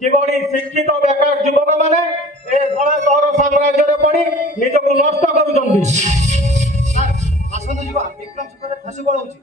কিভাবে শিক্ষিত বেকার যুবক মানে এ ধরা সহর সাম্রাজ্যরে পড়ি নিজକୁ নষ্ট କରୁଛନ୍ତି। ଆସନ୍ତୁ ଯିବା ବିକ୍ରମ ଛକରେ ଖସି ପଳଉଛି।